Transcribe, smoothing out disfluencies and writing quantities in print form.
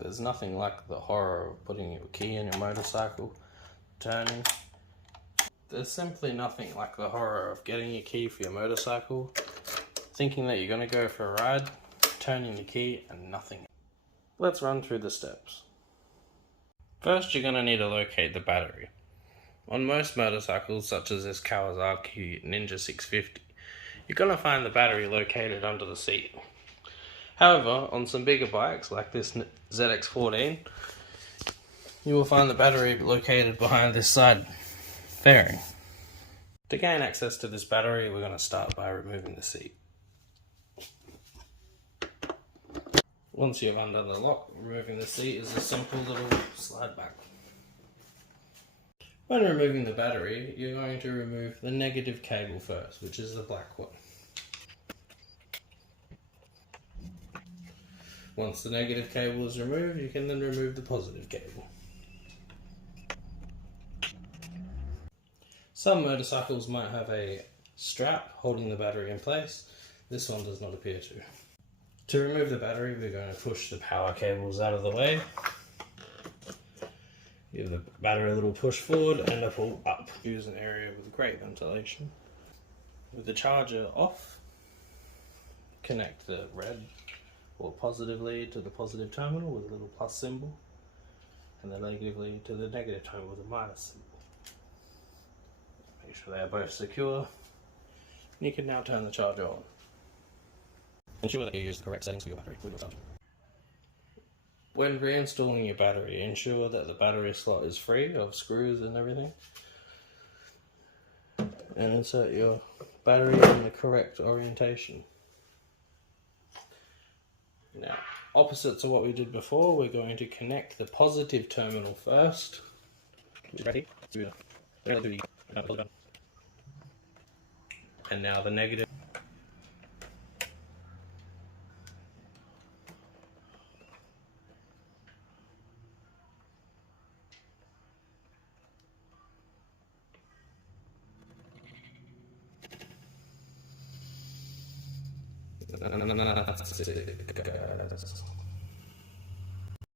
There's nothing like the horror of putting your key in your motorcycle, turning. There's simply nothing like the horror of getting your key for your motorcycle, thinking that you're going to go for a ride, turning the key and nothing. Let's run through the steps. First, you're going to need to locate the battery. On most motorcycles, such as this Kawasaki Ninja 650, you're going to find the battery located under the seat. However, on some bigger bikes like this ZX14, you will find the battery located behind this side fairing. To gain access to this battery, we're going to start by removing the seat. Once you've undone the lock, removing the seat is a simple little slide back. When removing the battery, you're going to remove the negative cable first, which is the black one. Once the negative cable is removed, you can then remove the positive cable. Some motorcycles might have a strap holding the battery in place. This one does not appear to. To remove the battery, we're going to push the power cables out of the way. Give the battery a little push forward and a pull up. Use an area with great ventilation. With the charger off, connect the red or positive lead to the positive terminal with a little plus symbol, and the negative lead to the negative terminal with a minus symbol. Make sure they are both secure. You can now turn the charger on. Ensure that you use the correct settings for your battery with your charger. When reinstalling your battery, ensure that the battery slot is free of screws and everything. And insert your battery in the correct orientation. Now, opposite to what we did before, we're going to connect the positive terminal first. Ready? And now the negative.